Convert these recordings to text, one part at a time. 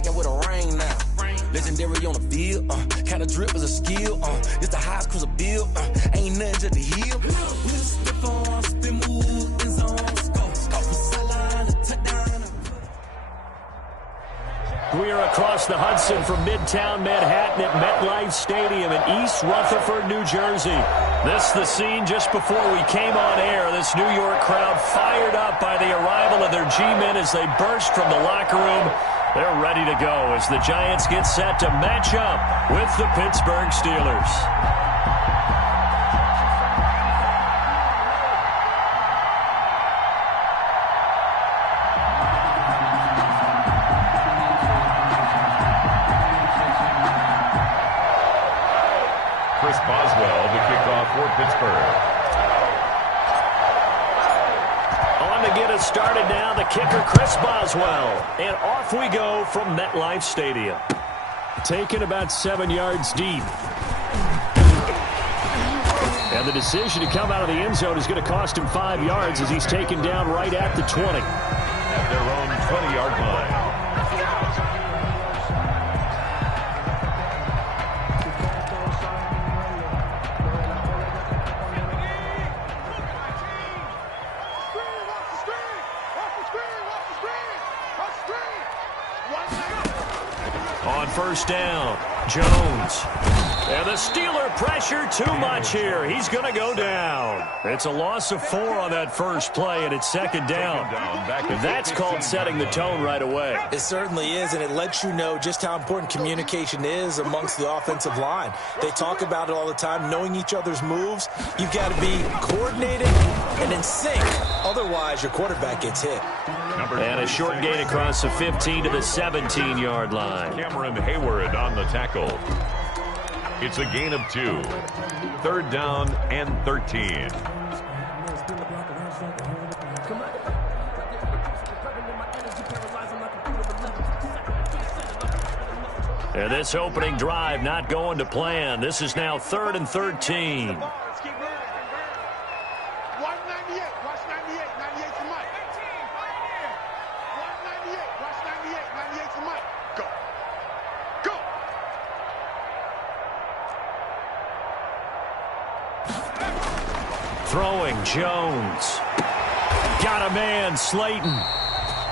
second with a ring now. Legendary on the field, kind of drip is a skill, it's the highest cruiser bill, ain't nothing just to heal. We step on, spin move, in zone, scope, sideline, touchdown. We are across the Hudson from Midtown Manhattan at MetLife Stadium in East Rutherford, New Jersey. This the scene just before we came on air. This New York crowd fired up by the arrival of their G-men as they burst from the locker room. They're ready to go as the Giants get set to match up with the Pittsburgh Steelers. Chris Boswell to kick off for Pittsburgh. On to get us started now, the kicker Chris Boswell. And off we go from MetLife Stadium. Taken about 7 yards deep. And the decision to come out of the end zone is going to cost him 5 yards as he's taken down right at the 20. At their own 20-yard line. On first down, Jones. And the Steeler pressure too much here. He's going to go down. It's a loss of 4 on that first play, and it's second down. That's called setting the tone right away. It certainly is, and it lets you know just how important communication is amongst the offensive line. They talk about it all the time, knowing each other's moves. You've got to be coordinated and in sync. Otherwise, your quarterback gets hit. And a short gain across the 15 to the 17-yard line. Cameron Hayward on the tackle. It's a gain of 2. 3rd down and 13. And this opening drive not going to plan. This is now 3rd and 13. Throwing, Jones. Got a man, Slayton.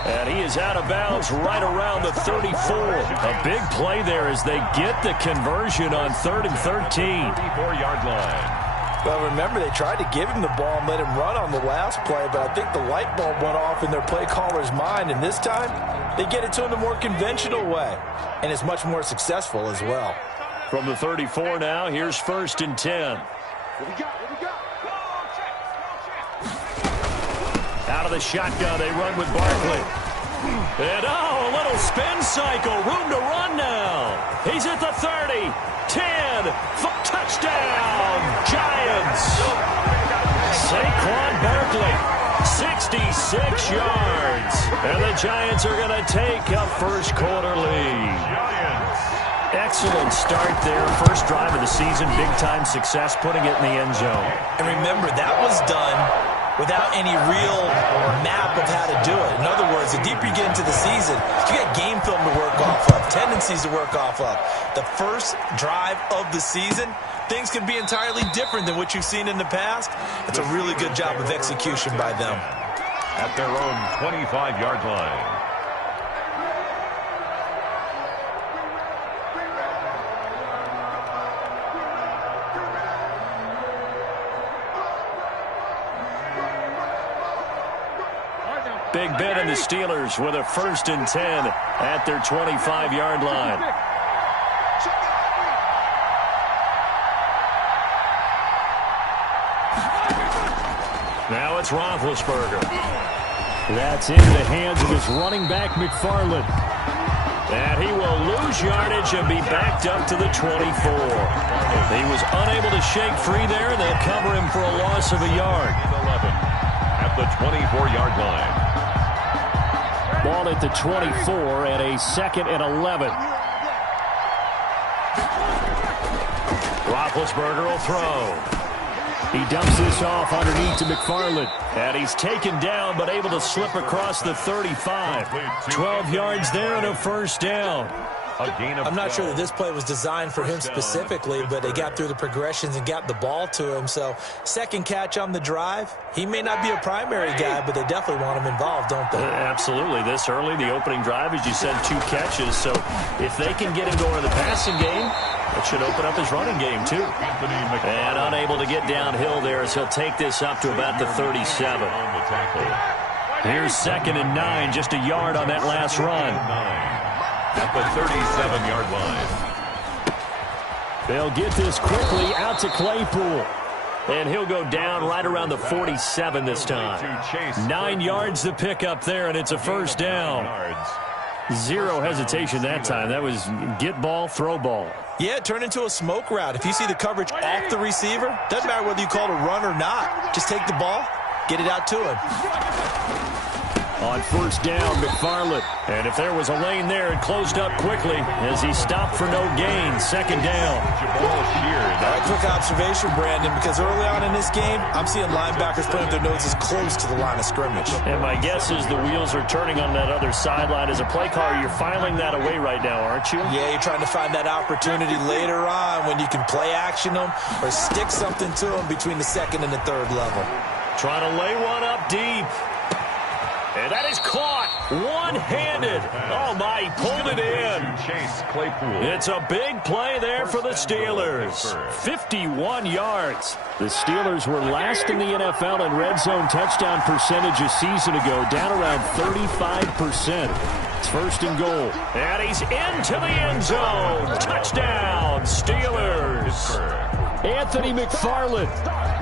And he is out of bounds right around the 34. A big play there as they get the conversion on 3rd and 13. 34-yard line. Well, remember, they tried to give him the ball and let him run on the last play, but I think the light bulb went off in their play caller's mind, and this time they get it to him the more conventional way, and it's much more successful as well. From the 34 now, here's 1st and 10. What we got? Out of the shotgun, they run with Barkley. And a little spin cycle. Room to run now. He's at the 30, 10, touchdown, Giants. Saquon Barkley, 66 yards. And the Giants are going to take a first quarter lead. Excellent start there. First drive of the season. Big-time success, putting it in the end zone. And remember, that was done without any real map of how to do it. In other words, the deeper you get into the season, you got game film to work off of, tendencies to work off of. The first drive of the season, things can be entirely different than what you've seen in the past. It's a really good job of execution by them. At their own 25-yard line. Big Ben and the Steelers with a 1st and 10 at their 25-yard line. Now it's Roethlisberger. That's into the hands of his running back, McFarland. And he will lose yardage and be backed up to the 24. He was unable to shake free there. They'll cover him for a loss of a yard. 11 at the 24-yard line. Ball at the 24 at a 2nd and 11. Roethlisberger will throw. He dumps this off underneath to McFarland. And he's taken down, but able to slip across the 35. 12 yards there and a first down. I'm not sure that this play was designed for him specifically, but they got through the progressions and got the ball to him. So, second catch on the drive. He may not be a primary guy, but they definitely want him involved, don't they? Absolutely. This early, the opening drive, as you said, 2 catches. So, if they can get him going to the passing game, it should open up his running game, too. And unable to get downhill there as he'll take this up to about the 37. Here's 2nd and 9, just a yard on that last run. At the 37-yard line. They'll get this quickly out to Claypool. And he'll go down right around the 47 this time. 9 yards to pick up there, and it's a first down. 0 hesitation that time. That was get ball, throw ball. Yeah, it turned into a smoke route. If you see the coverage off the receiver, doesn't matter whether you call it a run or not. Just take the ball, get it out to him. On first down, McFarland. And if there was a lane there, it closed up quickly as he stopped for no gain. 2nd down. Quick observation, Brandon, because early on in this game, I'm seeing linebackers putting their noses close to the line of scrimmage. And my guess is the wheels are turning on that other sideline. As a play caller, you're filing that away right now, aren't you? Yeah, you're trying to find that opportunity later on when you can play action them or stick something to them between the 2nd and the 3rd level. Trying to lay one up deep. And that is caught one-handed. Oh, my, he pulled it in. It's a big play there for the Steelers. 51 yards. The Steelers were last in the NFL in red zone touchdown percentage a season ago, down around 35%. It's 1st and goal. And he's into the end zone. Touchdown, Steelers. Anthony McFarland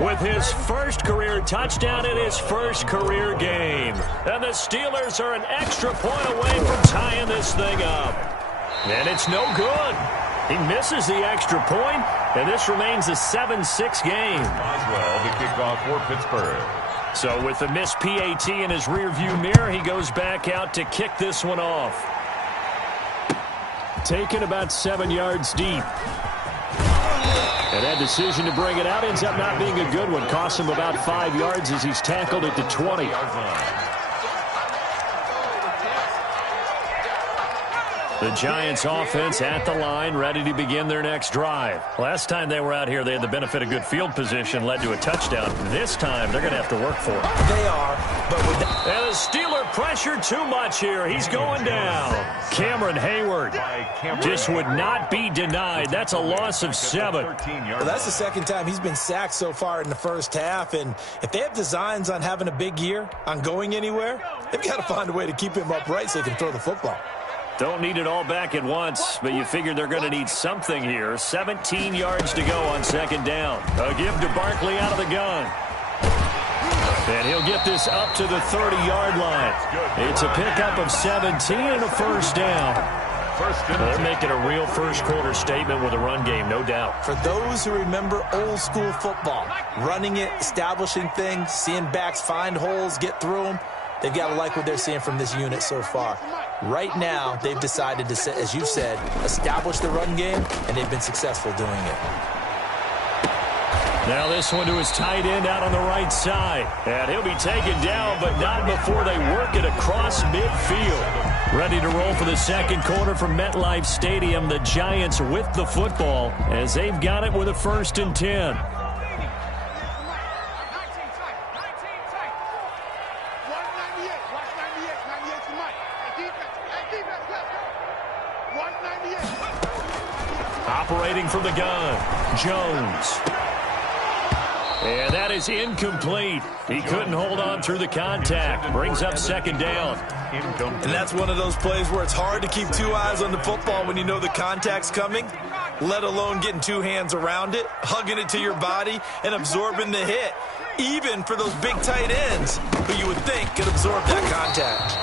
with his first career touchdown in his first career game. And the Steelers are an extra point away from tying this thing up. And it's no good. He misses the extra point, and this remains a 7-6 game. Boswell, the kickoff for Pittsburgh. So with the missed PAT in his rearview mirror, he goes back out to kick this one off. Taken about 7 yards deep. And that decision to bring it out ends up not being a good one. Costs him about 5 yards as he's tackled at the 20. The Giants offense at the line, ready to begin their next drive. Last time they were out here, they had the benefit of good field position, led to a touchdown. This time, they're going to have to work for it. They are, but with that... And the Steeler pressure too much here. He's going down. Cameron Hayward just would not be denied. That's a loss of 7. Well, that's the 2nd time he's been sacked so far in the first half. And if they have designs on having a big year, on going anywhere, they've got to find a way to keep him upright so he can throw the football. Don't need it all back at once, but you figure they're going to need something here. 17 yards to go on 2nd down. A give to Barkley out of the gun. And he'll get this up to the 30-yard line. It's a pickup of 17 and a first down. They're making a real first-quarter statement with a run game, no doubt. For those who remember old-school football, running it, establishing things, seeing backs find holes, get through them, they've got to like what they're seeing from this unit so far. Right now, they've decided to, as you said, establish the run game, and they've been successful doing it. Now this one to his tight end out on the right side. And he'll be taken down, but not before they work it across midfield. Ready to roll for the 2nd quarter from MetLife Stadium. The Giants with the football as they've got it with a 1st and 10. Operating from the gun, Jones. And that is incomplete. He couldn't hold on through the contact. Brings up 2nd down. And that's one of those plays where it's hard to keep 2 eyes on the football when you know the contact's coming, let alone getting 2 hands around it, hugging it to your body, and absorbing the hit, even for those big tight ends who you would think could absorb that contact.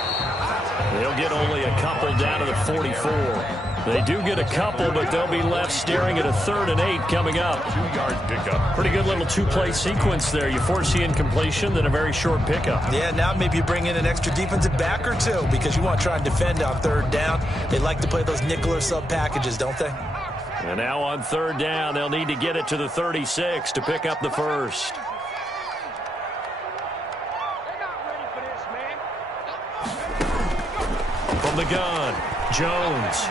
They'll get only a couple down to the 44. They do get a couple, but they'll be left staring at a 3rd and 8 coming up. 2-yard pickup. Pretty good little 2-play sequence there. You force the incompletion, then a very short pickup. Yeah, now maybe you bring in an extra defensive back or 2 because you want to try and defend on 3rd down. They like to play those nickel or sub packages, don't they? And now on third down, they'll need to get it to the 36 to pick up the first. From the gun, Jones.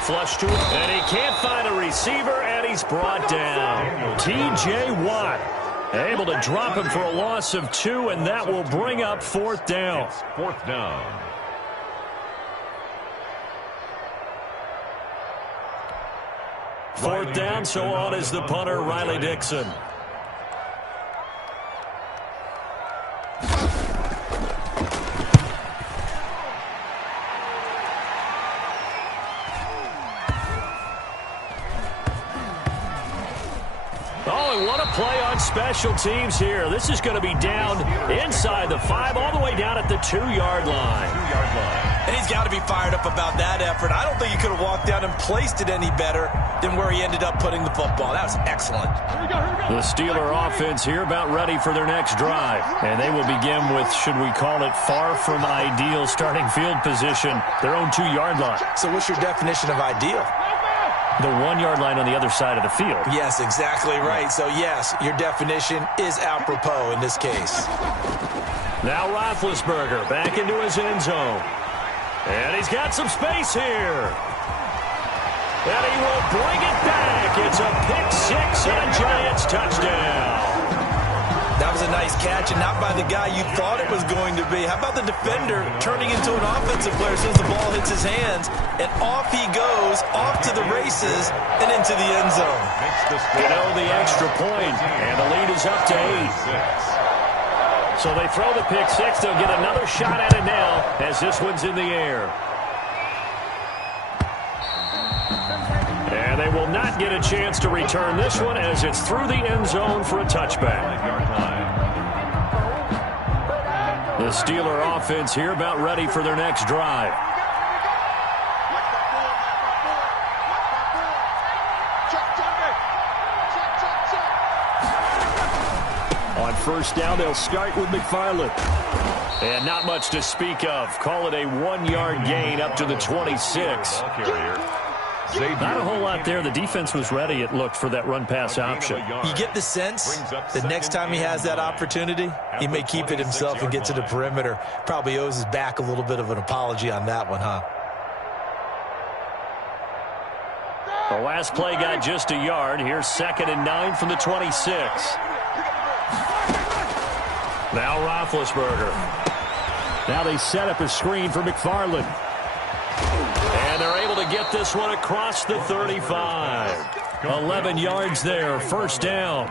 Flush to him, and he can't find a receiver, and he's brought down. T.J. Watt able to drop him for a loss of 2, and that will bring up fourth down. It's fourth down. Fourth down, so on is the punter, Riley Dixon. Oh, and what a play on special teams here. This is going to be down inside the 5, all the way down at the 2-yard line. And he's got to be fired up about that effort. I don't think he could have walked down and placed it any better than where he ended up putting the football. That was excellent. The Steeler offense here about ready for their next drive. And they will begin with, should we call it, far from ideal starting field position, their own 2-yard line. So what's your definition of ideal? The 1-yard line on the other side of the field. Yes, exactly right. So, yes, your definition is apropos in this case. Now Roethlisberger back into his end zone. And he's got some space here. And he will bring it back. It's a pick-6 and a Giants touchdown. That was a nice catch, and not by the guy you thought it was going to be. How about the defender turning into an offensive player as soon as the ball hits his hands, and off he goes, off to the races, and into the end zone. You know, the extra point, and the lead is up to 8. So they throw the pick-6. They'll get another shot at it now as this one's in the air. And they will not get a chance to return this one as it's through the end zone for a touchback. The Steeler offense here about ready for their next drive. On first down, they'll start with McFarland. And not much to speak of. Call it a 1-yard gain up to the 26. Not a whole lot there. The defense was ready, it looked, for that run-pass option. You get the sense that next time he has that opportunity, he may keep it himself and get to the perimeter. Probably owes his back a little bit of an apology on that one, huh? The last play got just a yard. Here's 2nd and 9 from the 26. Now Roethlisberger. Now they set up a screen for McFarland. And they're able to get this one across the 35. 11 yards there, first down.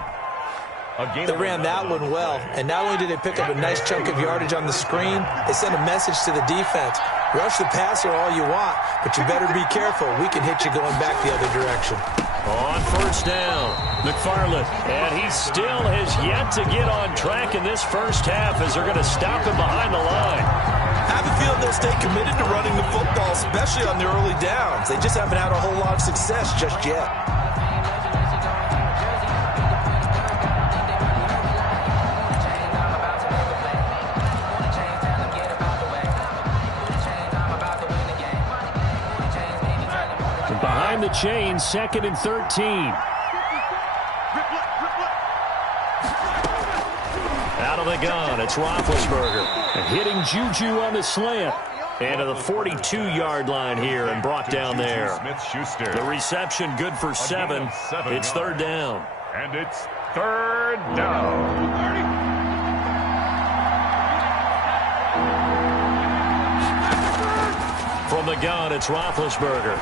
They ran that one well, and not only did they pick up a nice chunk of yardage on the screen, they sent a message to the defense. Rush the passer all you want, but you better be careful. We can hit you going back the other direction. On first down, McFarland. And he still has yet to get on track in this first half as they're going to stop him behind the line. I have a feeling they'll stay committed to running the football, especially on the early downs. They just haven't had a whole lot of success just yet. Behind the chain, 2nd and 13. Out of the gun, it's Roethlisberger. Hitting Juju on the slant. And to the 42-yard line here and brought down there. The reception good for 7. It's 3rd down. And it's 3rd down. From the gun, it's Roethlisberger.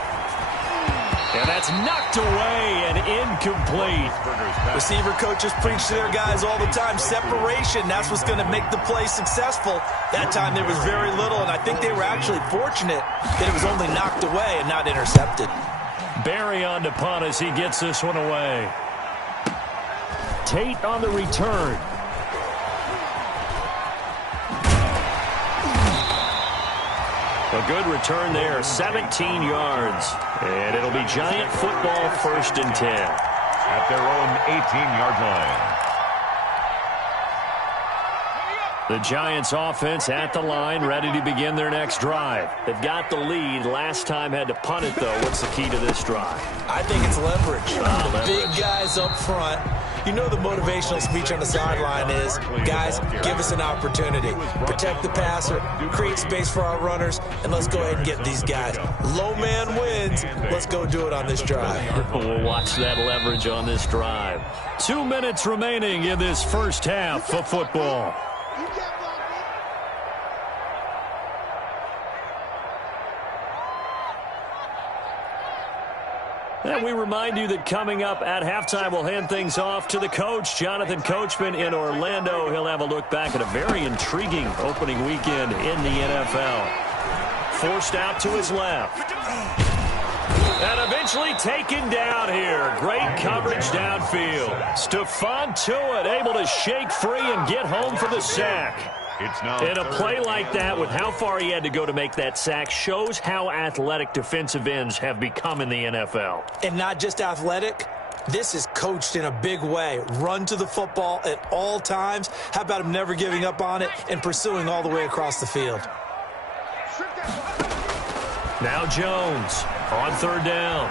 And that's knocked away and incomplete. Receiver coaches preach to their guys all the time. Separation, that's what's going to make the play successful. That time there was very little, and I think they were actually fortunate that it was only knocked away and not intercepted. Barry on to punt as he gets this one away. Tate on the return. A good return there, 17 yards. And it'll be Giant football, 1st and 10. At their own 18-yard line. The Giants offense at the line, ready to begin their next drive. They've got the lead. Last time had to punt it, though. What's the key to this drive? I think it's leverage. Leverage. Big guys up front. You know the motivational speech on the sideline is, guys, give us an opportunity. Protect the passer, create space for our runners, and let's go ahead and get these guys. Low man wins. Let's go do it on this drive. We'll watch that leverage on this drive. 2 minutes remaining in this first half of football. And we remind you that coming up at halftime, we'll hand things off to the coach, Jonathan Coachman in Orlando. He'll have a look back at a very intriguing opening weekend in the NFL. Forced out to his left. And eventually taken down here. Great coverage downfield. Stephon Tuitt able to shake free and get home for the sack. And a play like that, with how far he had to go to make that sack, shows how athletic defensive ends have become in the NFL. And not just athletic. This is coached in a big way. Run to the football at all times. How about him never giving up on it and pursuing all the way across the field? Now Jones on third down.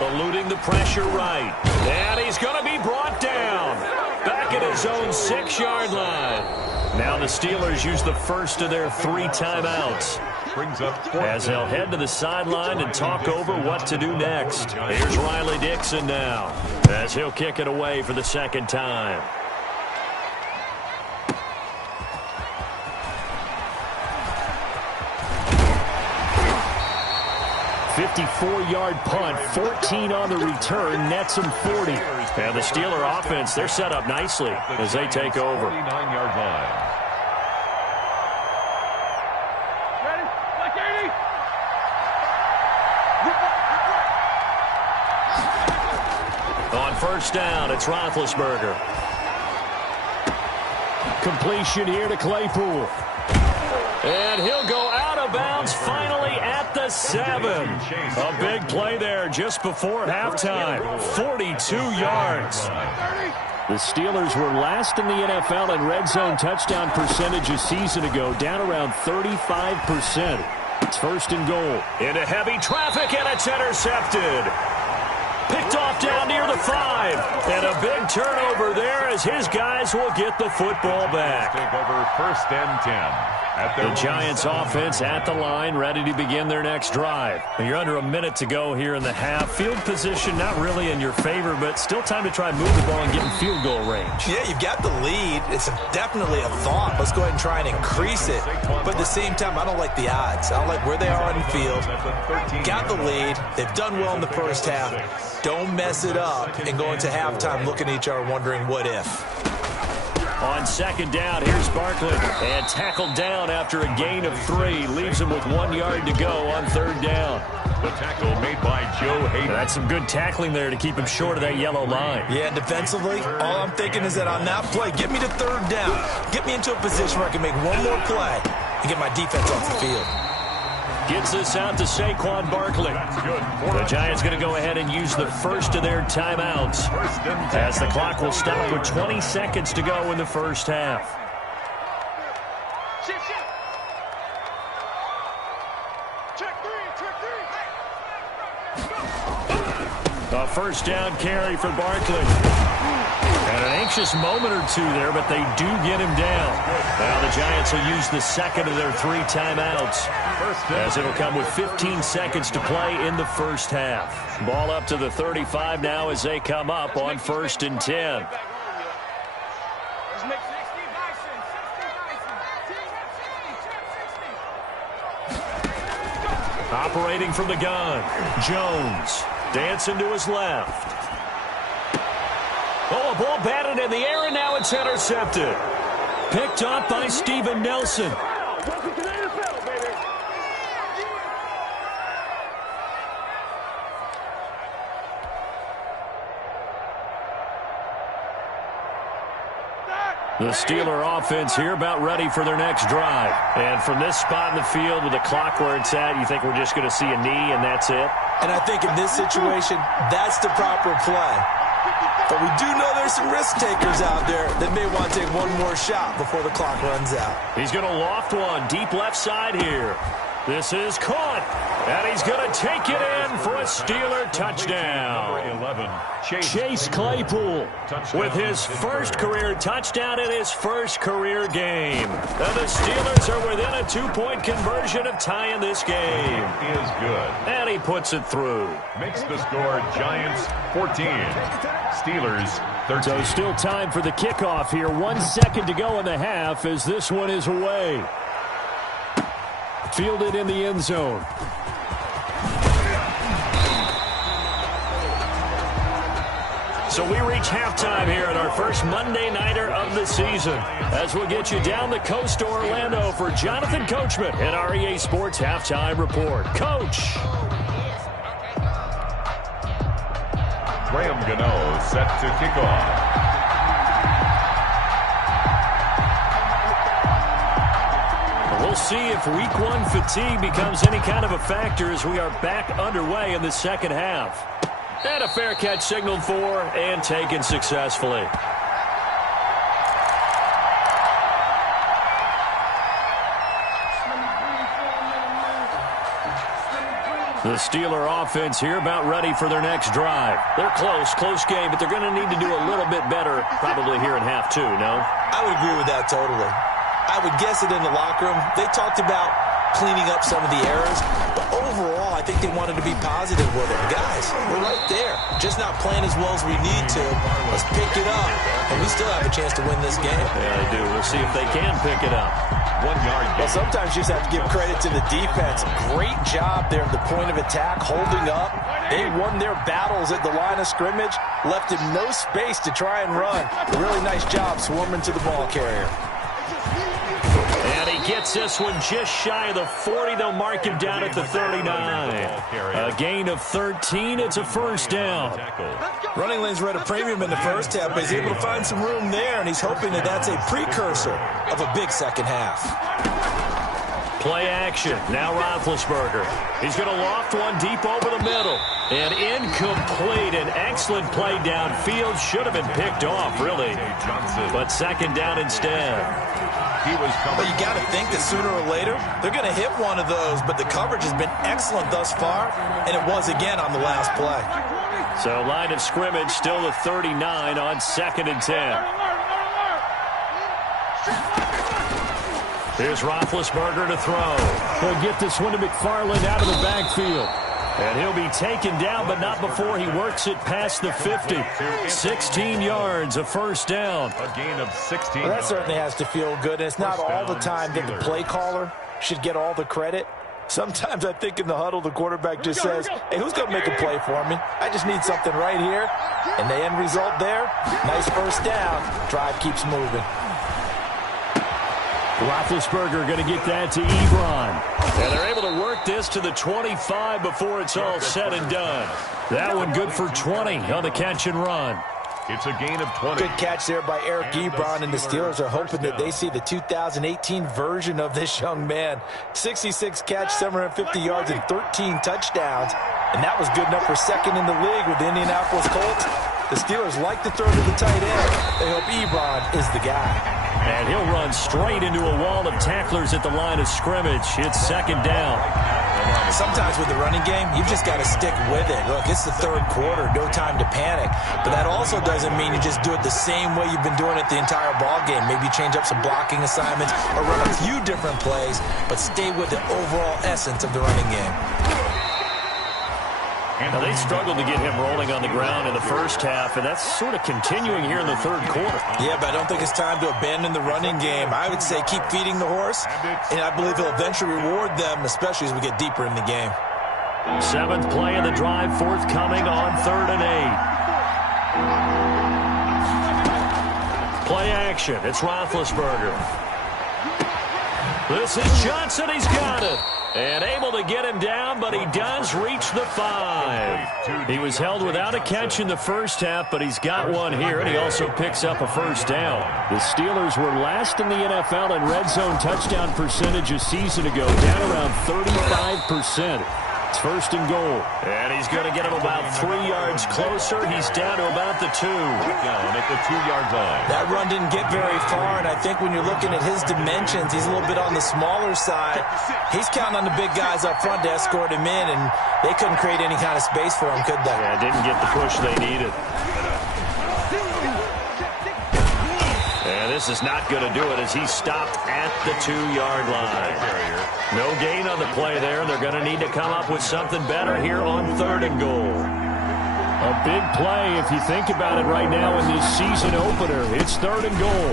Eluding the pressure right. And he's going to be brought down. Back at his own 6-yard line. Now the Steelers use the first of their 3 timeouts. As they'll head to the sideline and talk over what to do next. Here's Riley Dixon now, as he'll kick it away for the second time. 54-yard punt, 14 on the return, nets him 40. And the Steeler offense, they're set up nicely as they take over. 49-yard line. On first down, it's Roethlisberger. Completion here to Claypool. And he'll go out of bounds finally at the 7. A big play there just before halftime. 42 yards. The Steelers were last in the NFL in red zone touchdown percentage a season ago, down around 35%. It's first and goal. Into heavy traffic, and it's intercepted. Picked off down near the 5. And a big turnover there as his guys will get the football back. Take over first and 10. The Giants offense at the line, ready to begin their next drive. You're under a minute to go here in the half. Field position not really in your favor, but still time to try and move the ball and get in field goal range. Yeah, you've got the lead. It's definitely a thought. Let's go ahead and try and increase it. But at the same time, I don't like the odds. I don't like where they are on the field. Got the lead. They've done well in the first half. Don't mess it up and go into halftime looking at each other wondering what if. On second down, here's Barkley. And tackled down after a gain of 3. Leaves him with 1 yard to go on third down. The tackle made by Joe Hayden. That's some good tackling there to keep him short of that yellow line. Yeah, defensively, all I'm thinking is that on that play, get me to third down. Get me into a position where I can make one more play and get my defense off the field. Gets this out to Saquon Barkley. The Giants going to go ahead and use the first of their timeouts as the clock will stop with 20 seconds to go in the first half. A first down carry for Barkley. And an anxious moment or two there, but they do get him down. Now the Giants will use the second of their 3 timeouts, as it'll come with 15 seconds to play in the first half. Ball up to the 35 now as they come up on first and 10. Operating from the gun, Jones dancing to his left. Oh, a ball batted in the air, and now it's intercepted. Picked up by Steven Nelson. The Steeler offense here about ready for their next drive. And from this spot in the field with the clock where it's at, you think we're just going to see a knee and that's it? And I think in this situation, that's the proper play. But we do know there's some risk takers out there that may want to take one more shot before the clock runs out. He's going to loft one deep left side here. This is caught, and he's going to take it in for a Steeler touchdown. 11, Chase Claypool with his first career touchdown in his first career game. And the Steelers are within a 2-point conversion of tying this game. Is good. And he puts it through. Makes the score Giants 14, Steelers 13. So still time for the kickoff here. 1 second to go in the half as this one is away. Fielded in the end zone. So we reach halftime here at our first Monday Nighter of the season, as we'll get you down the coast to Orlando for Jonathan Coachman at our EA Sports Halftime Report. Coach. Graham Gano set to kick off. We'll see if week one fatigue becomes any kind of a factor as we are back underway in the second half. And a fair catch signaled for and taken successfully. The Steeler offense here about ready for their next drive. They're close game, but they're going to need to do a little bit better probably here in half two, no? I would agree with that totally. I would guess it in the locker room. They talked about cleaning up some of the errors, but overall, I think they wanted to be positive with it. Guys, we're right there. Just not playing as well as we need to. Let's pick it up, and we still have a chance to win this game. Yeah, they do. We'll see if they can pick it up. 1 yard gain. Well, sometimes you just have to give credit to the defense. Great job there at the point of attack, holding up. They won their battles at the line of scrimmage, left him no space to try and run. A really nice job swarming to the ball carrier. And he gets this one just shy of the 40. They'll mark him down at the 39. A gain of 13. It's a first down. Running lanes were at a premium in the first half, but he's able to find some room there, and he's hoping that that's a precursor of a big second half. Play action. Now Roethlisberger. He's going to loft one deep over the middle. And incomplete. An excellent play downfield. Should have been picked off, really. But second down instead. But you got to think that sooner or later, they're going to hit one of those. But the coverage has been excellent thus far, and it was again on the last play. So line of scrimmage still the 39 on 2nd and 10. Here's Roethlisberger to throw. He'll get this one to McFarland out of the backfield. And he'll be taken down, but not before he works it past the 50. 16 yards, a first down. A gain of 16. Well, that certainly has to feel good. And it's not all the time that the play caller should get all the credit. Sometimes I think in the huddle, the quarterback just says, hey, who's going to make a play for me? I just need something right here. And the end result there, nice first down. Drive keeps moving. Roethlisberger going to get that to Ebron. And they're able to work this to the 25 before it's all said and done. That one good for 20 on the catch and run. It's a gain of 20. Good catch there by Eric Ebron, and the Steelers are hoping that they see the 2018 version of this young man. 66 catch, 750 yards, and 13 touchdowns. And that was good enough for second in the league with the Indianapolis Colts. The Steelers like to throw to the tight end. They hope Ebron is the guy. And he'll run straight into a wall of tacklers at the line of scrimmage. It's second down. Sometimes with the running game, you've just got to stick with it. Look, it's the third quarter, no time to panic. But that also doesn't mean you just do it the same way you've been doing it the entire ball game. Maybe change up some blocking assignments or run a few different plays, but stay with the overall essence of the running game. Now, they struggled to get him rolling on the ground in the first half, and that's sort of continuing here in the third quarter. Yeah, but I don't think it's time to abandon the running game. I would say keep feeding the horse, and I believe he'll eventually reward them, especially as we get deeper in the game. 7th play of the drive, forthcoming on 3rd and 8. Play action. It's Roethlisberger. This is Johnson. He's got it. And able to get him down, but he does reach the 5. He was held without a catch in the first half, but he's got one here, and he also picks up a first down. The Steelers were last in the NFL in red zone touchdown percentage a season ago, down around 35%. It's first and goal. And he's going to get him about 3 yards closer. He's down to about the 2. Down at the 2-yard line. That run didn't get very far, and I think when you're looking at his dimensions, he's a little bit on the smaller side. He's counting on the big guys up front to escort him in, and they couldn't create any kind of space for him, could they? Yeah, didn't get the push they needed. And this is not going to do it as he's stopped at the 2-yard line. No gain on the play there. They're going to need to come up with something better here on 3rd and goal. A big play if you think about it right now in this season opener. It's 3rd and goal.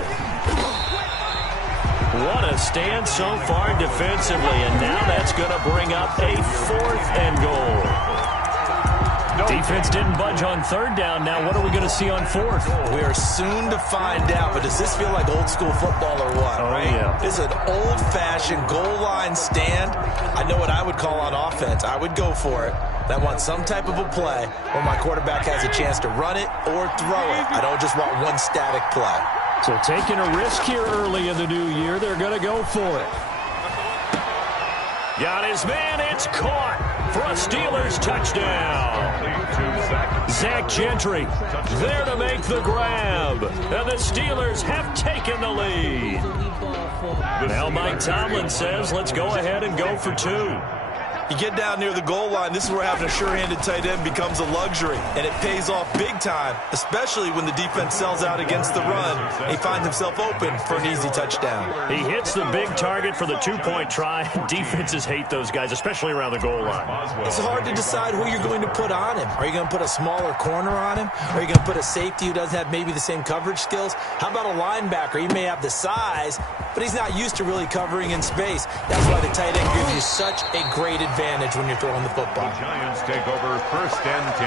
What a stand so far defensively, and now that's going to bring up a 4th and goal. Defense didn't budge on 3rd down. Now what are we going to see on 4th? We are soon to find out, but does this feel like old school football or what? Oh, right? Yeah. This is an old-fashioned goal line stand. I know what I would call on offense. I would go for it. I want some type of a play where my quarterback has a chance to run it or throw it. I don't just want one static play. So taking a risk here early in the new year, they're going to go for it. Got his man, it's caught for a Steelers touchdown. Zach Gentry there to make the grab, and the Steelers have taken the lead. Now Mike Tomlin says, let's go ahead and go for 2. You get down near the goal line, this is where having a sure-handed tight end becomes a luxury, and it pays off big time, especially when the defense sells out against the run. He finds himself open for an easy touchdown. He hits the big target for the 2-point try. Defenses hate those guys, especially around the goal line. It's hard to decide who you're going to put on him. Are you going to put a smaller corner on him? Are you going to put a safety who doesn't have maybe the same coverage skills? How about a linebacker? He may have the size, but he's not used to really covering in space. That's why the tight end gives you such a great advantage when you're throwing the football. The Giants take over 1st and 10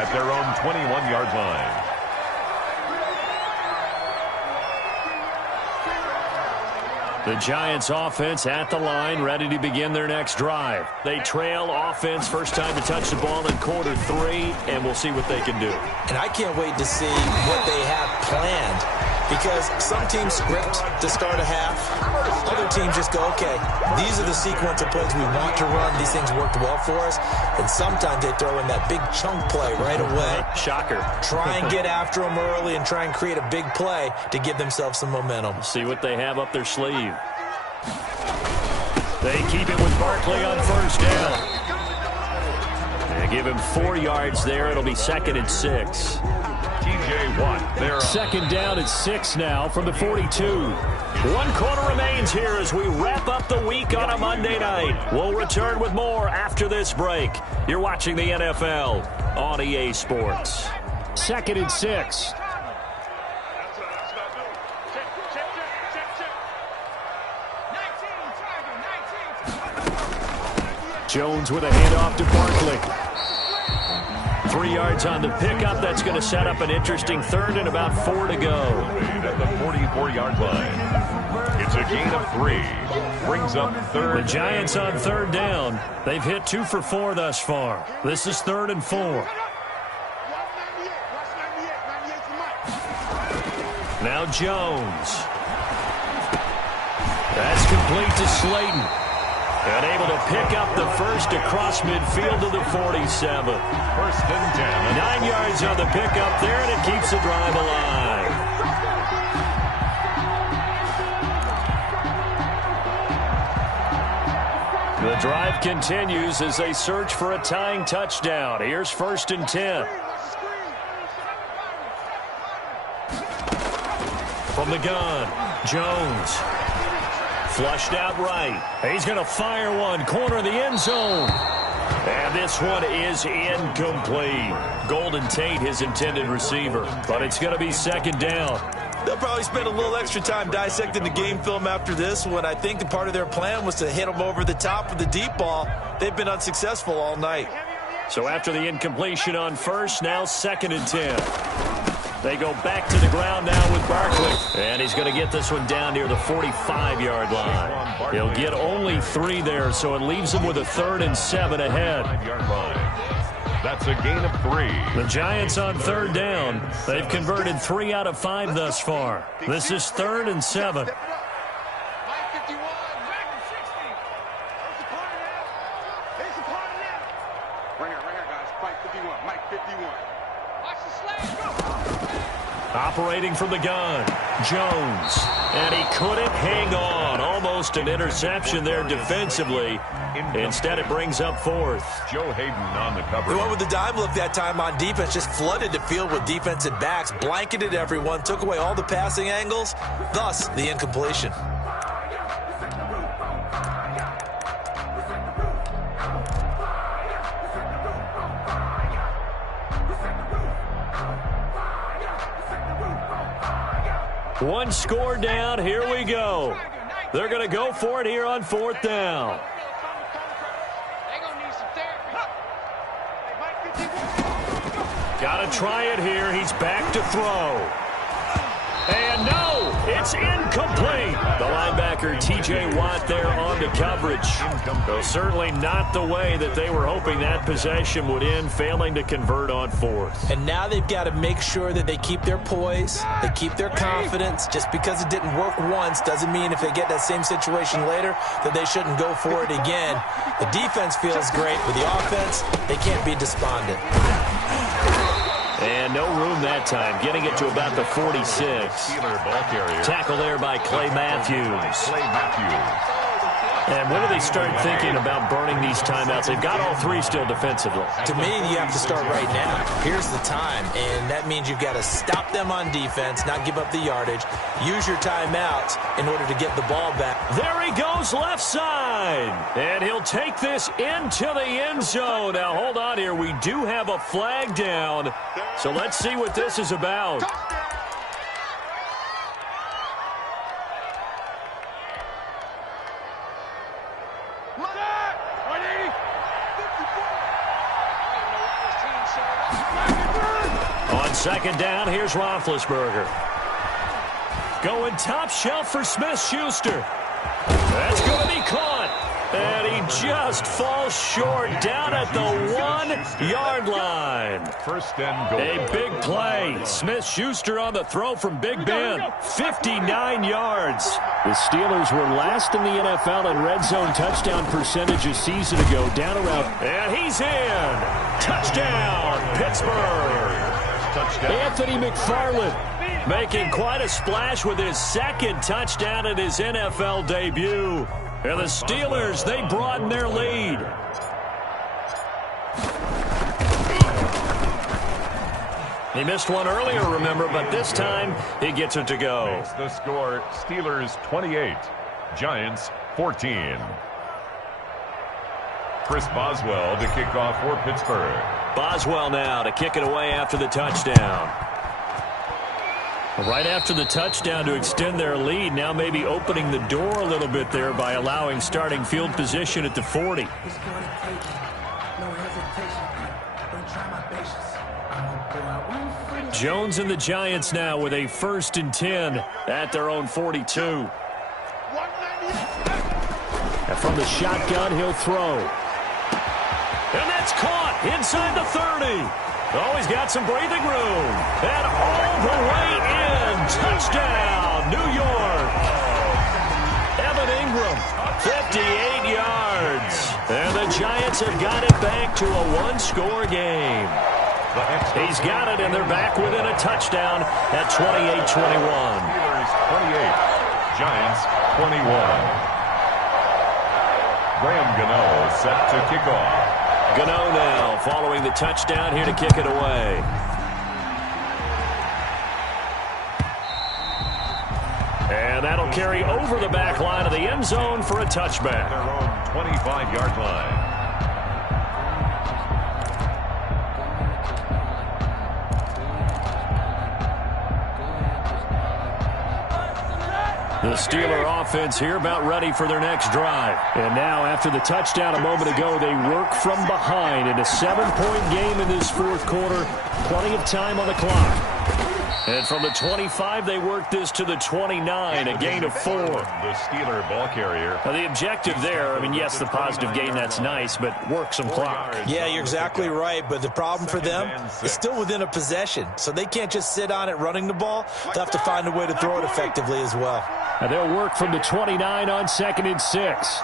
at their own 21-yard line. The Giants offense at the line, ready to begin their next drive. They trail offense, first time to touch the ball in quarter 3, and we'll see what they can do. And I can't wait to see what they have planned, because some teams script to start a half. Other teams just go, okay, these are the sequence of plays we want to run. These things worked well for us. And sometimes they throw in that big chunk play right away. Shocker. Try and get after them early and try and create a big play to give themselves some momentum. See what they have up their sleeve. They keep it with Barkley on 1st down. They give him 4 yards there. It'll be 2nd and 6. TJ Watt there. 2nd down at 6 now from the 42. 1 quarter remains here as we wrap up the week on a Monday night. We'll return with more after this break. You're watching the NFL on EA Sports. 2nd and 6. Jones with a handoff to Barkley. 3 yards on the pickup. That's going to set up an interesting 3rd and about 4 to go. At the 44-yard line. It's a gain of 3. Brings up 3rd. The Giants on 3rd down. They've hit 2 for 4 thus far. This is 3rd and 4. Now Jones. That's complete to Slayton. And able to pick up the first across midfield to the 47. 1st and 10. 9 yards on the pickup there, and it keeps the drive alive. The drive continues as they search for a tying touchdown. Here's 1st and 10. From the gun, Jones. Flushed out right. He's going to fire one. Corner of the end zone. And this one is incomplete. Golden Tate, his intended receiver. But it's going to be 2nd down. They'll probably spend a little extra time dissecting the game film after this one. I think the part of their plan was to hit them over the top with the deep ball. They've been unsuccessful all night. So after the incompletion on 1st, now 2nd and 10. They go back to the ground now with Barkley. And he's going to get this one down near the 45-yard line. He'll get only 3 there, so it leaves him with a 3rd and 7 ahead. That's a gain of 3. The Giants on 3rd down. They've converted 3 out of 5 thus far. This is 3rd and 7. Right here, guys. Fight 51. Mike 51. Watch the slash. Go. Operating from the gun, Jones. And he couldn't hang on. Almost an interception there defensively. Instead, it brings up fourth. Joe Hayden on the cover. The one with the dime look that time on defense just flooded the field with defensive backs, blanketed everyone, took away all the passing angles, thus the incompletion. One score down. Here we go. They're going to go for it here on fourth down. Got to try it here. He's back to throw. And no, it's incomplete. The linebacker, T.J. Watt, there on the coverage. Though certainly not the way that they were hoping that possession would end, failing to convert on fourth. And now they've got to make sure that they keep their poise, they keep their confidence. Just because it didn't work once doesn't mean if they get that same situation later that they shouldn't go for it again. The defense feels great, but the offense, they can't be despondent. And no room that time, getting it to about the 46. Tackle there by Clay Matthews. And when do they start thinking about burning these timeouts? They've got all three still defensively. To me, you have to start right now. Here's the time, and that means you've got to stop them on defense, not give up the yardage. Use your timeouts in order to get the ball back. There he goes, left side. And he'll take this into the end zone. Now, hold on here. We do have a flag down, so let's see what this is about. On second down, here's Roethlisberger. Going top shelf for Smith-Schuster. That's going to be caught. And he just falls short down at the 1-yard line. First and goal. A big play. Smith-Schuster on the throw from Big Ben. 59 yards. The Steelers were last in the NFL in red zone touchdown percentage a season ago. Down around. And he's in. Touchdown, Pittsburgh. Touchdown. Anthony McFarland making quite a splash with his second touchdown in his NFL debut. And the Steelers, they broaden their lead. He missed one earlier, remember, but this time he gets it to go. Makes the score, Steelers 28, Giants 14. Chris Boswell to kick off for Pittsburgh. Boswell now to kick it away after the touchdown. Right after the touchdown to extend their lead, now maybe opening the door a little bit there by allowing starting field position at the 40. Jones and the Giants now with a 1st and 10 at their own 42. And from the shotgun, he'll throw. And that's caught inside the 30. Oh, he's got some breathing room. And all the way in. Touchdown, New York. Evan Ingram, 58 yards. And the Giants have got it back to a one-score game. He's got it, and they're back within a touchdown at 28-21. Steelers 28, Giants 21. Graham Gano set to kick off. Gano now following the touchdown here to kick it away. And that'll carry over the back line of the end zone for a touchback. Their own 25-yard line. The Steeler offense here about ready for their next drive. And now after the touchdown a moment ago, they work from behind in a 7-point game in this fourth quarter. Plenty of time on the clock. And from the 25, they work this to the 29, a gain of 4. The Steeler ball carrier. Now the objective there, I mean, yes, the positive gain, that's nice, but work some clock. Yeah, you're exactly right, but the problem for them is still within a possession, so they can't just sit on it running the ball. They'll have to find a way to throw it effectively as well. And they'll work from the 29 on 2nd and 6.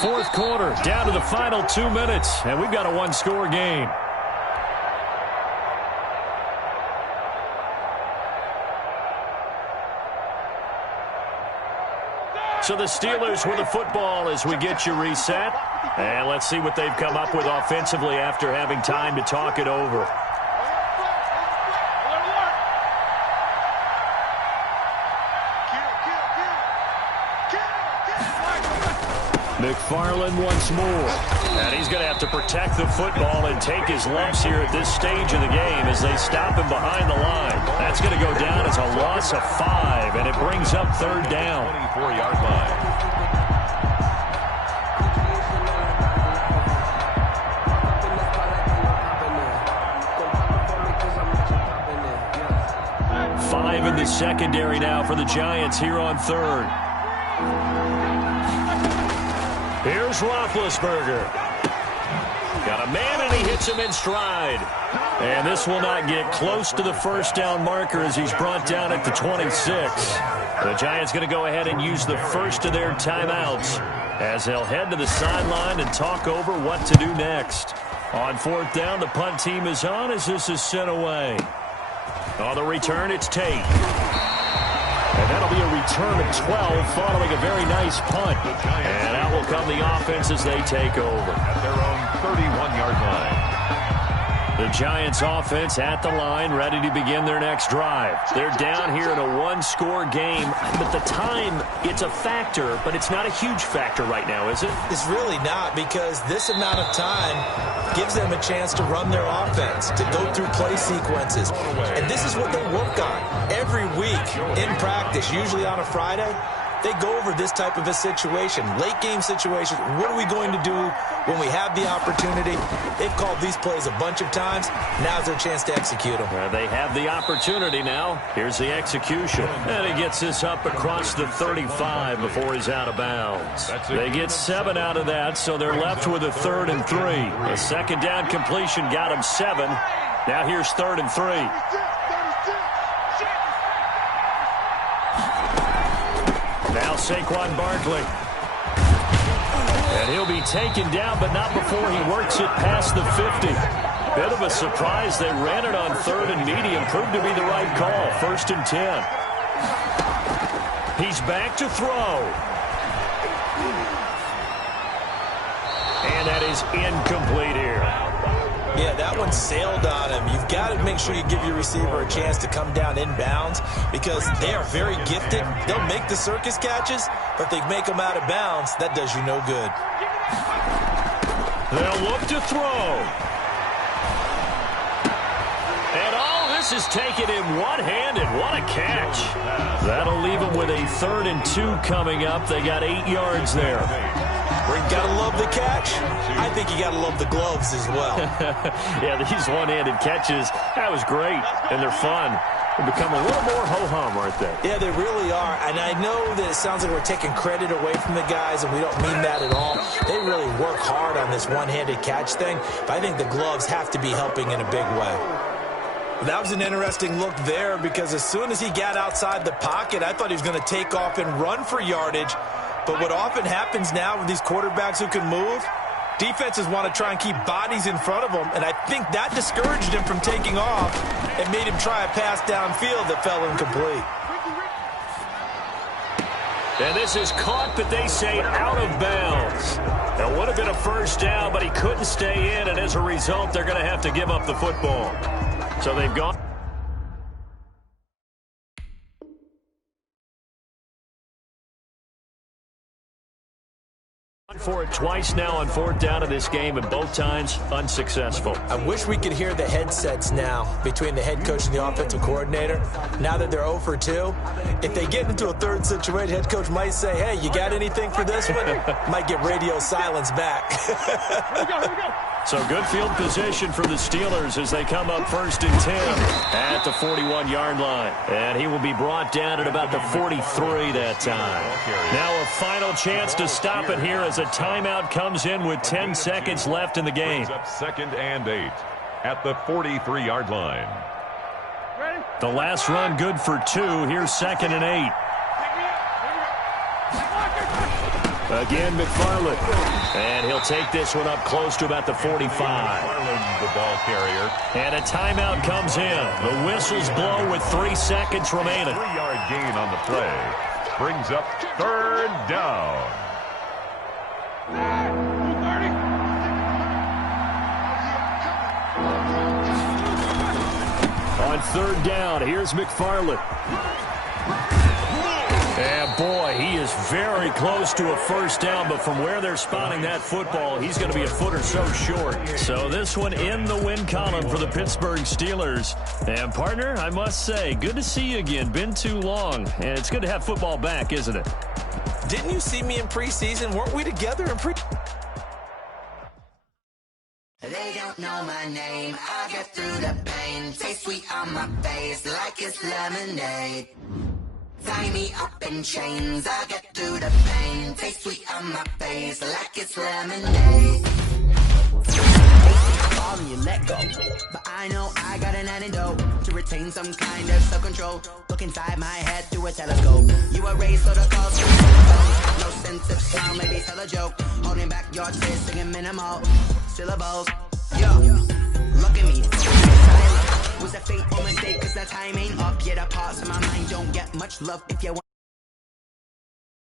Fourth quarter, down to the final 2 minutes, and we've got a one-score game. So the Steelers with the football as we get you reset. And let's see what they've come up with offensively after having time to talk it over. McFarland once more. And he's going to have to protect the football and take his lumps here at this stage of the game as they stop him behind the line. That's going to go down as a loss of 5, and it brings up third down. 24-yard line. Five in the secondary now for the Giants here on third. Here's Roethlisberger. Got a man, and he hits him in stride. And this will not get close to the first down marker as he's brought down at the 26. The Giants going to go ahead and use the first of their timeouts as they'll head to the sideline and talk over what to do next. On fourth down, the punt team is on as this is sent away. On the return, it's Tate. And that'll be a return of 12 following a very nice punt. And out will come the offense as they take over. At their own 31-yard line. The Giants offense at the line, ready to begin their next drive. They're down here in a one-score game, but the time, it's a factor, but it's not a huge factor right now, is it? It's really not, because this amount of time gives them a chance to run their offense, to go through play sequences. And this is what they work on every week in practice, usually on a Friday. They go over this type of a situation, late-game situation. What are we going to do when we have the opportunity? They've called these plays a bunch of times. Now's their chance to execute them. They have the opportunity now. Here's the execution. And he gets this up across the 35 before he's out of bounds. They get 7 out of that, so they're left with a 3rd and 3. A second down completion got him 7. Now here's 3rd and 3. Now Saquon Barkley. And he'll be taken down, but not before he works it past the 50. Bit of a surprise. They ran it on 3rd and medium. Proved to be the right call. 1st and 10. He's back to throw. And that is incomplete here. Yeah, that one sailed on him. You've got to make sure you give your receiver a chance to come down inbounds because they are very gifted. They'll make the circus catches, but they make them out of bounds. That does you no good. They'll look to throw. And all this is taken in one-handed. What a catch. That'll leave them with a 3rd and 2 coming up. They got 8 yards there. Gotta love the catch. I think you gotta love the gloves as well. Yeah, these one-handed catches, that was great, and they're fun. They become a little more ho-hum, aren't they? Yeah, they really are, and I know that it sounds like we're taking credit away from the guys, and we don't mean that at all. They really work hard on this one-handed catch thing, but I think the gloves have to be helping in a big way. That was an interesting look there because as soon as he got outside the pocket, I thought he was going to take off and run for yardage. But what often happens now with these quarterbacks who can move, defenses want to try and keep bodies in front of them, and I think that discouraged him from taking off and made him try a pass downfield that fell incomplete. And this is caught, but they say out of bounds. That would have been a first down, but he couldn't stay in, and as a result, they're going to have to give up the football. So they've gone for it twice now on 4th down in this game, and both times unsuccessful. I wish we could hear the headsets now between the head coach and the offensive coordinator. Now that they're 0 for 2, if they get into a third situation, head coach might say, hey, you got anything for this one? Might get radio silence back. Here we go. So good field position for the Steelers as they come up 1st and 10 at the 41-yard line. And he will be brought down at about the 43 that time. Now a final chance to stop it here as a timeout comes in with 10 seconds left in the game. Up 2nd and 8 at the 43-yard line. The last run good for 2. Here's 2nd and 8. Again, McFarland. And he'll take this one up close to about the 45. McFarland, the ball carrier. And a timeout comes in. The whistles blow with 3 seconds remaining. 3-yard gain on the play. Brings up third down. On third down, here's McFarland. And boy, he is very close to a first down, but from where they're spotting that football, he's going to be a foot or so short. So this one in the win column for the Pittsburgh Steelers. And partner, I must say, good to see you again. Been too long, and it's good to have football back, isn't it? Didn't you see me in preseason? Weren't we together in preseason? They don't know my name, I get through the pain. Taste sweet on my face like it's lemonade. Tie me up in chains, I get through the pain. Taste sweet on my face like it's lemonade. I fall and you let go, but I know I got an antidote to retain some kind of self-control. Look inside my head through a telescope. You erase all the calls from the telephone. No sense of sound, maybe tell a joke. Holding back your tears, singing minimal syllables. Yo, look at me. Was a fate or mistake, cause the time ain't up. Yet the parts of my mind don't get much love if you want.